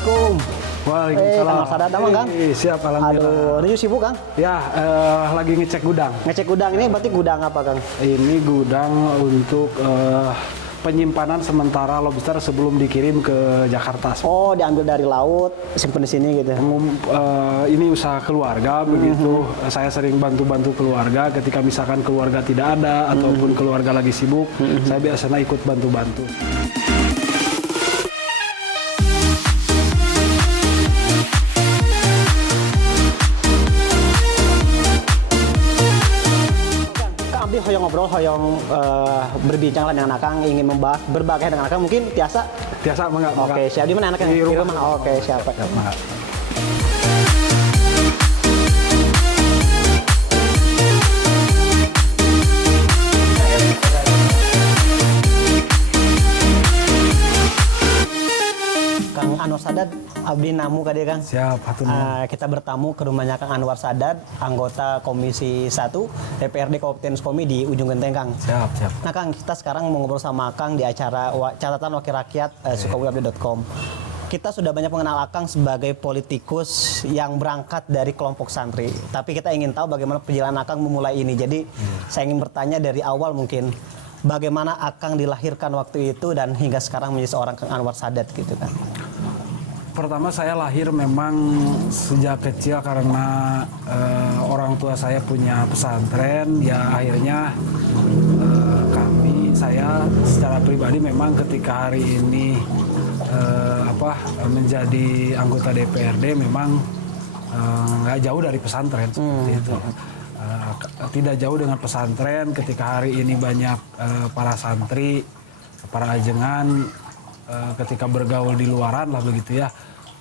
Assalamualaikum. Waalaikumsalam. Kang Sadad aman, Kang? Siap, alhamdulillah. Aduh, ini sibuk, Kang? Ya, lagi ngecek gudang. Ngecek gudang ini berarti gudang apa, Kang? Ini gudang untuk penyimpanan sementara lobster sebelum dikirim ke Jakarta. Oh, diambil dari laut, simpen di sini gitu. Ini usaha keluarga, begitu. Saya sering bantu-bantu keluarga ketika misalkan keluarga tidak ada ataupun keluarga lagi sibuk, saya biasanya ikut bantu-bantu. Hoyong ngobrol, hoyong berbincang lah dengan Akang, ingin membahas berbagai dengan Akang, mungkin tiasa. Tiasa, enggak. Oke, siap. Di mana anaknya? Di rumah. Oke, siap. Kang Anwar Sadad, abdi namu kali Kang. Siap, Kita bertamu ke rumahnya Kang Anwar Sadad, anggota Komisi 1 DPRD Kabupaten Sukabumi di Ujung Genteng, Kang. Siap. Nah, Kang, kita sekarang mau ngobrol sama Kang di acara Catatan Wakil Rakyat sukabumiupdate.com. Kita sudah banyak mengenal Akang sebagai politikus yang berangkat dari kelompok santri. Tapi kita ingin tahu bagaimana perjalanan Akang memulai ini. Jadi, saya ingin bertanya dari awal mungkin, bagaimana Akang dilahirkan waktu itu dan hingga sekarang menjadi seorang Kang Anwar Sadad gitu kan? Pertama saya lahir memang sejak kecil karena orang tua saya punya pesantren, ya akhirnya saya secara pribadi memang ketika hari ini menjadi anggota DPRD memang nggak jauh dari pesantren seperti itu. Tidak jauh dengan pesantren ketika hari ini banyak para santri, para ajengan ketika bergaul di luaran lah begitu ya,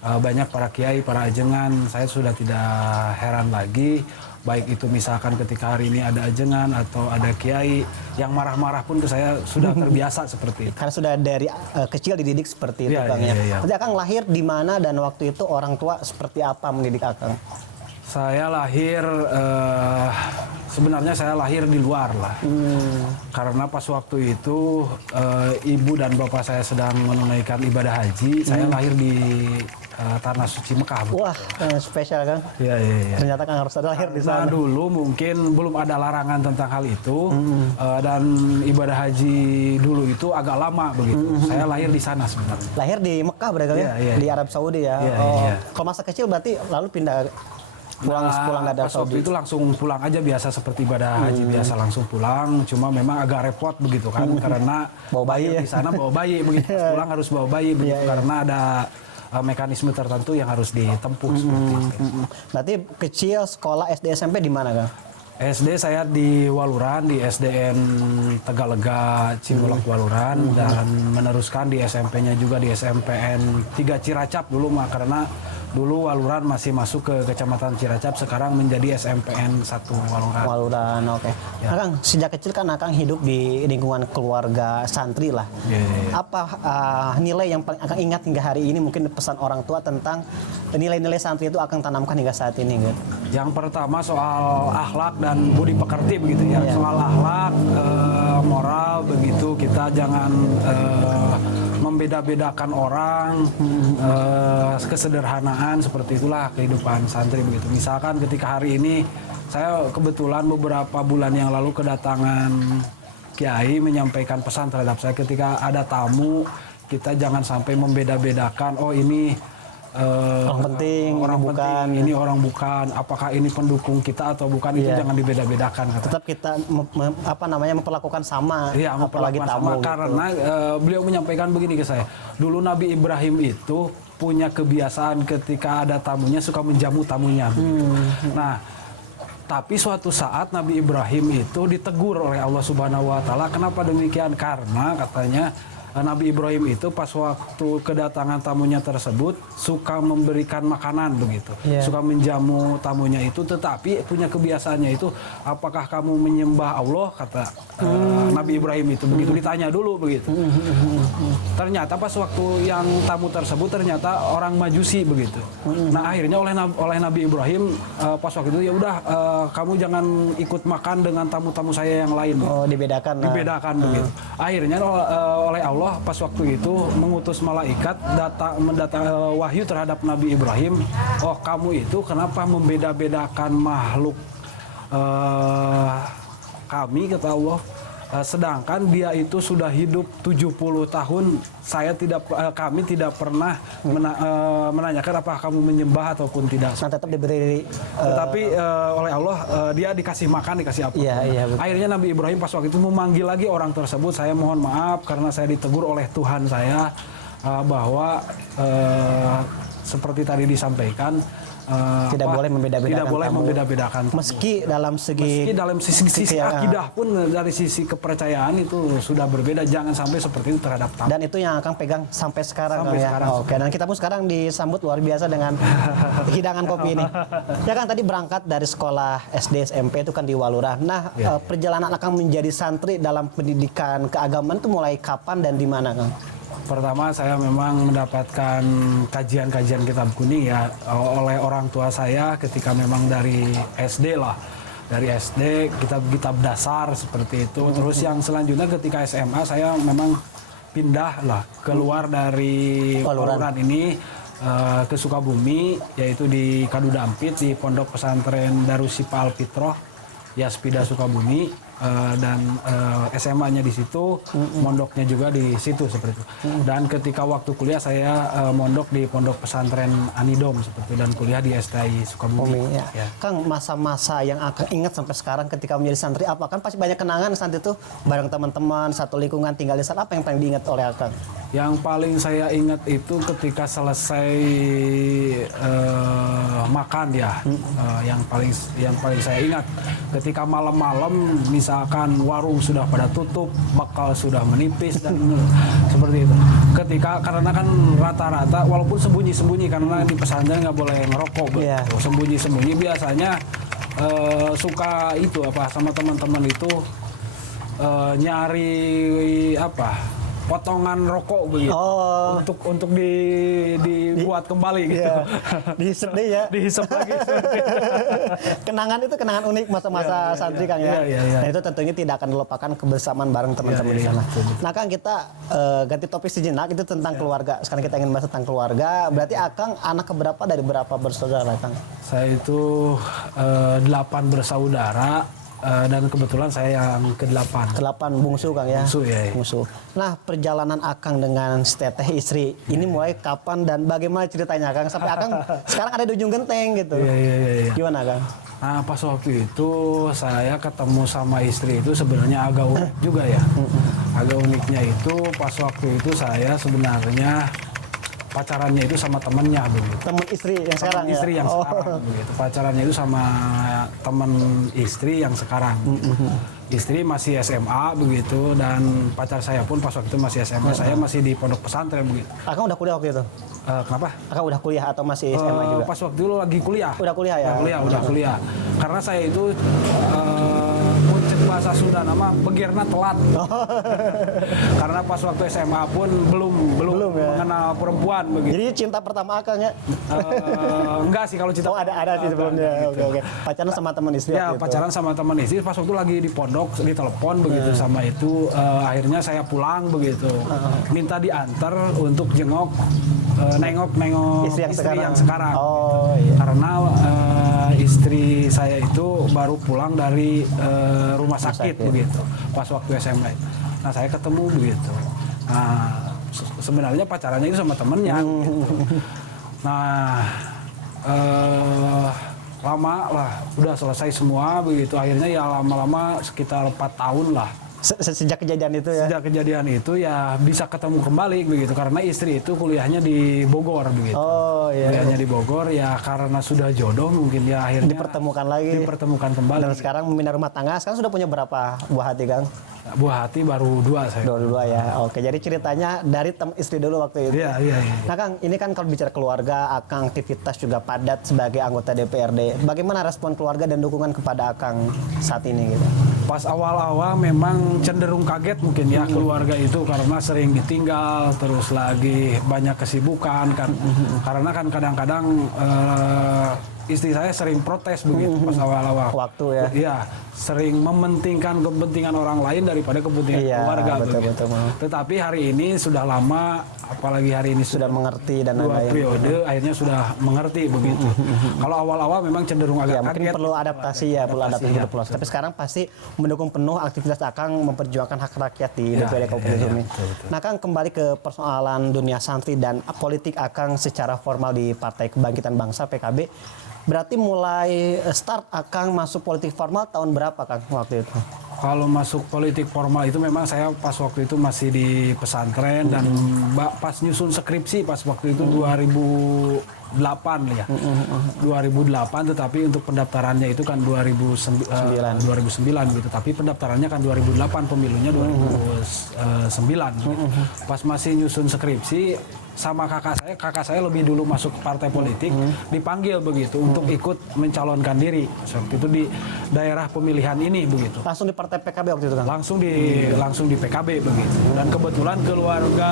banyak para kiai, para ajengan. Saya sudah tidak heran lagi, baik itu misalkan ketika hari ini ada ajengan atau ada kiai yang marah-marah pun ke saya sudah terbiasa seperti itu. Karena sudah dari kecil dididik seperti itu, Ya, Kang ya. ya. Jadi Akang lahir di mana dan waktu itu orang tua seperti apa mendidik Akang? Saya lahir, sebenarnya saya lahir di luar lah. Karena pas waktu itu ibu dan bapak saya sedang menunaikan ibadah haji, saya lahir di Tanah Suci Mekah. Wah, spesial Kang. Iya. Ternyata Kang harus lahir di sana. Nah, dulu mungkin belum ada larangan tentang hal itu, dan ibadah haji dulu itu agak lama begitu. Saya lahir di sana sebenarnya. Lahir di Mekah berarti ya? Iya. Di Arab Saudi ya? Iya. Kalau masa kecil berarti lalu pindah pulang ke Arab pas waktu Saudi? itu langsung pulang aja biasa seperti ibadah haji biasa langsung pulang. Cuma memang agak repot begitu kan karena bawa bayi di sana bawa bayi begitu. Pas pulang harus bawa bayi begitu karena ada mekanisme tertentu yang harus ditempuh seperti itu. Berarti kecil sekolah SD SMP di mana Kang? SD saya di Waluran, di SDN Tegalega Cimolak Waluran, dan meneruskan di SMP-nya juga di SMPN 3 Ciracap dulu mah, karena dulu Waluran masih masuk ke Kecamatan Ciracap, sekarang menjadi SMPN 1 Waluran. Waluran, oke. Ya. Nah, Kang, sejak kecil kan Akang hidup di lingkungan keluarga santri lah. Ya. Apa nilai yang paling Akang ingat hingga hari ini, mungkin pesan orang tua tentang nilai-nilai santri itu Akang tanamkan hingga saat ini gitu? Yang pertama soal akhlak dan budi pekerti begitu ya. Ya. Soal akhlak, moral begitu, kita jangan membeda-bedakan orang, kesederhanaan, seperti itulah kehidupan santri begitu. Misalkan ketika hari ini saya kebetulan beberapa bulan yang lalu kedatangan kiai menyampaikan pesan terhadap saya, ketika ada tamu kita jangan sampai membeda-bedakan, oh ini orang penting, orang ini bukan. ini orang bukan, apakah ini pendukung kita atau bukan, itu jangan dibeda-bedakan. Tetap kita memperlakukan sama, iya, apalagi tamu sama, gitu. karena beliau menyampaikan begini ke saya, dulu Nabi Ibrahim itu punya kebiasaan ketika ada tamunya suka menjamu tamunya. Nah, tapi suatu saat Nabi Ibrahim itu ditegur oleh Allah Subhanahu wa taala. Kenapa demikian? Karena katanya Nabi Ibrahim itu pas waktu kedatangan tamunya tersebut suka memberikan makanan begitu, suka menjamu tamunya itu, tetapi punya kebiasaannya itu, apakah kamu menyembah Allah, kata Nabi Ibrahim itu begitu, ditanya dulu begitu. Ternyata pas waktu yang tamu tersebut ternyata orang Majusi begitu. Nah akhirnya oleh Nabi Ibrahim pas waktu itu, ya udah kamu jangan ikut makan dengan tamu-tamu saya yang lain. Oh, dibedakan begitu. Akhirnya oleh Allah Allah pas waktu itu mengutus malaikat wahyu terhadap Nabi Ibrahim. Oh, kamu itu kenapa membeda-bedakan makhluk kami, kata Allah, sedangkan dia itu sudah hidup 70 tahun. Kami tidak pernah menanyakan apakah kamu menyembah ataupun tidak. Nah, tetap diberi Tetapi oleh Allah dia dikasih makan, dikasih apa. Iya, betul. Akhirnya Nabi Ibrahim pas waktu itu memanggil lagi orang tersebut. Saya mohon maaf karena saya ditegur oleh Tuhan saya bahwa seperti tadi disampaikan, tidak boleh membeda-bedakan tidak boleh tamu. membeda-bedakan tamu. Meski dalam segi sisi akidah pun, dari sisi kepercayaan itu sudah berbeda. Jangan sampai seperti itu terhadap tamu. dan itu yang akan pegang sampai sekarang, Sampai Kang, ya. sekarang. Oke, dan kita pun sekarang disambut luar biasa dengan hidangan kopi ini. Ya kan tadi berangkat dari sekolah SD SMP itu kan di Walura. Nah, Ya. perjalanan akan menjadi santri dalam pendidikan keagamaan itu mulai kapan dan di mana, Kang? Pertama saya memang mendapatkan kajian-kajian kitab kuning ya oleh orang tua saya ketika memang dari SD lah. Dari SD kitab-kitab dasar seperti itu. Terus yang selanjutnya ketika SMA saya memang pindah lah keluar dari Waluran ini ke Sukabumi, yaitu di Kadu Dampit di Pondok Pesantren Darussipa Alfitroh Yaspida Sukabumi. Dan SMA-nya di situ, mondoknya juga di situ seperti itu. Dan ketika waktu kuliah saya mondok di Pondok Pesantren Anidom seperti itu, dan kuliah di STI Sukabumi. Ya. Kang, masa-masa yang akan ingat sampai sekarang ketika menjadi santri apa? Kan pasti banyak kenangan saat itu bareng teman-teman, satu lingkungan tinggal di sana. Apa yang paling diingat oleh Akang? Yang paling saya ingat itu ketika selesai makan ya. Yang paling saya ingat ketika malam-malam misalkan warung sudah pada tutup, bakal sudah menipis dan seperti itu. Karena kan rata-rata walaupun sembunyi-sembunyi karena di pesantren nggak boleh ngerokok, Iya. Sembunyi-sembunyi biasanya suka itu sama teman-teman itu nyari potongan rokok begitu. Oh. Untuk dibuat kembali gitu. Iya. Dihisap deh ya. Dihisap lagi. Kenangan itu kenangan unik masa-masa santri, Kang, ya. Iya. Nah, itu tentunya tidak akan dilupakan kebersamaan bareng teman-teman di sana. Nah, Kang, kita ganti topik sejenak, itu tentang keluarga. Sekarang kita ingin bahas tentang keluarga. Berarti Akang anak keberapa dari berapa bersaudara, Kang? Saya itu 8 bersaudara. Dan kebetulan saya yang ke-8. Ke-8 bungsu, Kang, ya. Bungsu, ya. Bungsu. Nah, perjalanan Akang dengan teteh istri ini mulai kapan dan bagaimana ceritanya, Kang? Sampai Akang sekarang ada di ujung genteng gitu. Iya. Gimana, Kang? Nah, pas waktu itu saya ketemu sama istri itu sebenarnya agak unik juga ya. Agak uniknya itu pas waktu itu saya sebenarnya pacarannya itu sama temennya begitu. Teman istri yang Teman sekarang istri ya? yang sekarang begitu. Pacarannya itu sama teman istri yang sekarang. Istri masih SMA begitu, dan pacar saya pun pas waktu itu masih SMA. Saya masih di pondok pesantren begitu. Akang udah kuliah waktu itu? Kenapa? Akang udah kuliah atau masih SMA juga? Pas waktu itu lagi kuliah. Udah kuliah ya? Udah kuliah. Karena saya itu muncul bahasa Sunda nama begirna telat. Karena pas waktu SMA pun belum ya? mengenal perempuan begitu. Jadi cinta pertama Akang ya? Enggak sih kalau cinta. Oh, ada sih sebelumnya. Oke. Pacaran sama teman istri Ya, waktu itu? pacaran sama teman istri pas waktu lagi di pondok, ditelepon begitu sama itu. Akhirnya saya pulang begitu. Minta diantar untuk jengok nengok Istri yang sekarang. Oh, iya. Karena istri saya itu baru pulang dari rumah sakit begitu pas waktu SMA. Nah, saya ketemu begitu. Nah, sebenarnya pacarannya itu sama temennya gitu. Nah, lama lah udah selesai semua begitu. Akhirnya ya lama-lama sekitar 4 tahun lah. Sejak kejadian itu ya? Sejak kejadian itu ya bisa ketemu kembali begitu, karena istri itu kuliahnya di Bogor begitu. Oh iya. Kuliahnya di Bogor ya, karena sudah jodoh mungkin ya akhirnya dipertemukan kembali. Dan sekarang membina rumah tangga. Sekarang sudah punya berapa buah hati, Kang? Buah hati baru 2 saya. Dua ya. Oke, jadi ceritanya dari istri dulu waktu itu. Iya. Nah, Kang, ini kan kalau bicara keluarga, Akang aktivitas juga padat sebagai anggota DPRD. Bagaimana respon keluarga dan dukungan kepada Akang saat ini gitu? Pas awal-awal memang cenderung kaget mungkin ya keluarga itu, karena sering ditinggal, terus lagi banyak kesibukan kan. Karena kan kadang-kadang istri saya sering protes begitu pas awal-awal. Waktu ya. Iya, sering mementingkan kepentingan orang lain daripada kepentingan Iya, keluarga. betul, begitu. betul, Bang. Tetapi hari ini sudah lama, apalagi hari ini Sudah mengerti dan 2 lain-lain. periode, akhirnya sudah mengerti begitu. Kalau awal-awal memang cenderung agak Ya, mungkin kaget. perlu adaptasi ya, perlu adaptasi ya. ke proses. Tapi sekarang pasti mendukung penuh aktivitas Akang memperjuangkan hak rakyat di Ya, DPRD Kabupaten ya, Sumi. betul, betul. Nah, Kang, kembali ke persoalan dunia santri dan politik Akang secara formal di Partai Kebangkitan Bangsa PKB. Berarti mulai start Akang masuk politik formal tahun berapa, Kang, waktu itu? Kalau masuk politik formal itu memang saya pas waktu itu masih di pesantren dan pas nyusun skripsi pas waktu itu 2008 ya. 2008, tetapi untuk pendaftarannya itu kan 2009 gitu. Tapi pendaftarannya kan 2008, pemilunya 2009 gitu. Pas masih nyusun skripsi sama kakak saya lebih dulu masuk partai politik, dipanggil begitu untuk ikut mencalonkan diri waktu itu di daerah pemilihan ini begitu. Langsung di Partai PKB waktu itu, Kang? Langsung di PKB begitu. Dan kebetulan keluarga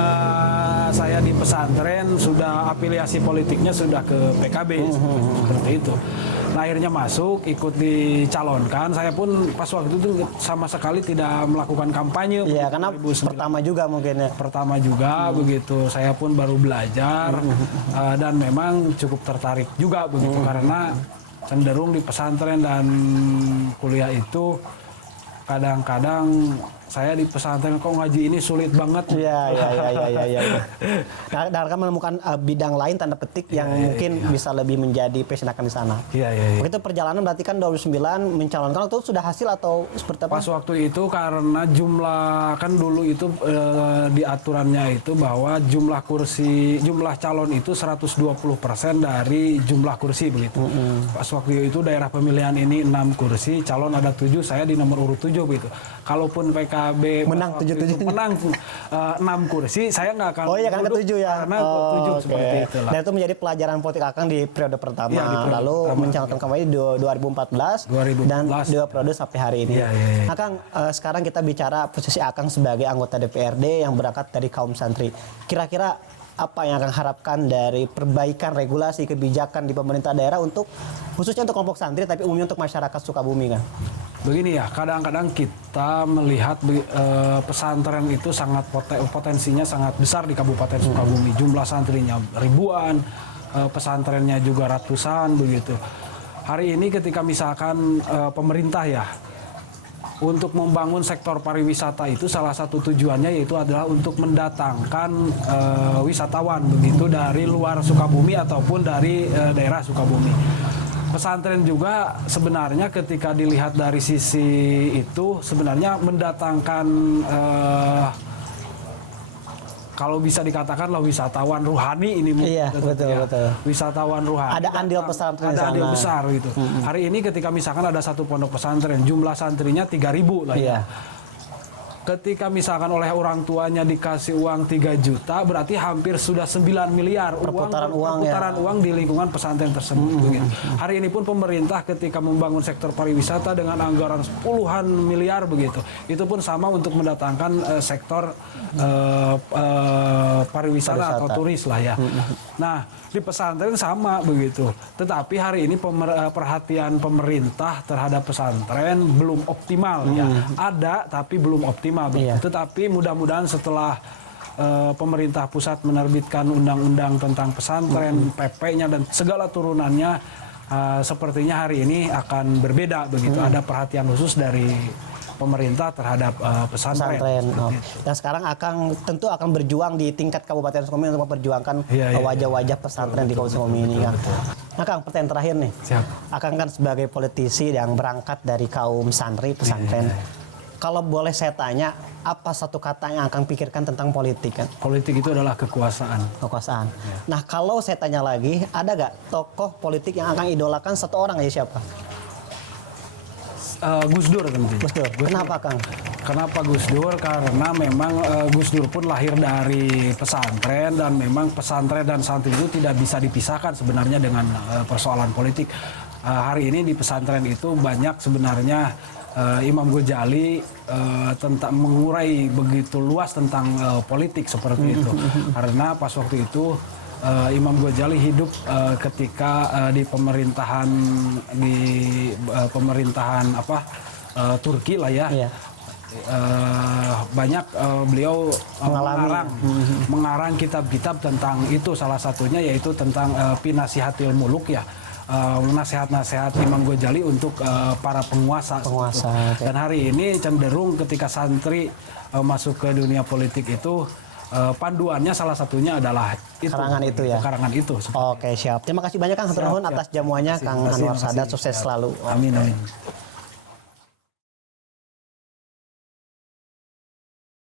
saya di pesantren sudah afiliasi politiknya sudah ke PKB seperti itu. Nah, akhirnya masuk, ikut dicalonkan. Saya pun pas waktu itu sama sekali tidak melakukan kampanye. Iya, karena pertama juga mungkin ya. Pertama juga begitu. Saya pun baru belajar dan memang cukup tertarik juga begitu karena cenderung di pesantren dan kuliah itu kadang-kadang saya di pesantren kok ngaji ini sulit banget. Iya. Nah, kan menemukan bidang lain tanda petik yang mungkin bisa lebih menjadi passion Akang di sana. Iya. Begitu perjalanan berarti kan 2009 mencalonkan itu sudah hasil atau seperti apa? Pas waktu itu karena jumlah kan dulu itu di aturannya itu bahwa jumlah calon itu 120% dari jumlah kursi begitu. Pas waktu itu daerah pemilihan ini 6 kursi, calon ada 7, saya di nomor urut 7 begitu. Kalaupun PKB menang 7 menang 6 kursi, saya nggak akan. Oh iya, kan ke-7 ya. Karena ke-7 seperti itu lah. Dan itu menjadi pelajaran politik Akang di periode pertama. Iya, di periode Lalu pertama, mencalonkan kembali di 2014 dan 2 periode sampai hari ini. Iya. Akang, sekarang kita bicara posisi Akang sebagai anggota DPRD yang berangkat dari kaum santri. Kira-kira apa yang Akang harapkan dari perbaikan regulasi kebijakan di pemerintah daerah untuk khususnya untuk kelompok santri tapi umumnya untuk masyarakat Sukabumi, Kang? Begini ya, kadang-kadang kita melihat pesantren itu sangat potensinya sangat besar di Kabupaten Sukabumi. Jumlah santrinya ribuan, pesantrennya juga ratusan begitu. Hari ini ketika misalkan pemerintah ya untuk membangun sektor pariwisata itu salah satu tujuannya yaitu adalah untuk mendatangkan wisatawan begitu dari luar Sukabumi ataupun dari daerah Sukabumi. Pesantren juga sebenarnya ketika dilihat dari sisi itu sebenarnya mendatangkan kalau bisa dikatakan lah wisatawan ruhani ini mungkin. Iya, betul. Wisatawan ruhani. Ada andil pesantren di Ada sana. andil besar gitu. Hari ini ketika misalkan ada satu pondok pesantren, jumlah santrinya 3.000 lah ya. Iya. Ketika misalkan oleh orang tuanya dikasih uang 3 juta, berarti hampir sudah 9 miliar Perputaran uang uang di lingkungan pesantren tersebut. Begitu. Hari ini pun pemerintah ketika membangun sektor pariwisata dengan anggaran puluhan miliar begitu, itu pun sama untuk mendatangkan sektor pariwisata atau turis lah ya. Nah, di pesantren sama begitu. Tetapi hari ini perhatian pemerintah terhadap pesantren belum optimal ya. Ada tapi belum optimal. Iya. Tetapi mudah-mudahan setelah pemerintah pusat menerbitkan undang-undang tentang pesantren, PP-nya dan segala turunannya, sepertinya hari ini akan berbeda begitu. Ada perhatian khusus dari pemerintah terhadap pesantren. Dan sekarang Akang tentu akan berjuang di tingkat Kabupaten Sukabumi untuk memperjuangkan wajah-wajah pesantren di Kabupaten Sukabumi ini, Kang. Nah, Kang, pertanyaan terakhir nih. Siap. Akang kan sebagai politisi yang berangkat dari kaum santri pesantren. Kalau boleh saya tanya, apa satu kata yang Akang pikirkan tentang politik, kan? Politik itu adalah kekuasaan. Kekuasaan. Nah, kalau saya tanya lagi, ada gak tokoh politik yang Akang idolakan satu orang aja, siapa? Gus Dur tentunya. Gus Dur. Kenapa, Kang? Kenapa Gus Dur? Karena memang Gus Dur pun lahir dari pesantren dan memang pesantren dan santri itu tidak bisa dipisahkan sebenarnya dengan persoalan politik. Hari ini di pesantren itu banyak sebenarnya Imam Ghazali tentang mengurai begitu luas tentang politik seperti itu. Karena pas waktu itu Imam Ghazali hidup ketika di pemerintahan Turki lah ya. Iya. Banyak beliau mengarang kitab-kitab tentang itu, salah satunya yaitu tentang Pinasihatil Muluk ya, nasihat-nasihat Imam Ghazali untuk para penguasa. Okay. Dan hari ini cenderung ketika santri masuk ke dunia politik itu panduannya salah satunya adalah itu, karangan itu ya. Karangan itu. Oke, siap. Terima kasih banyak Kang Hatur nuhun atas jamuannya Kang Anwar Sadat, sukses selalu. Amin amin.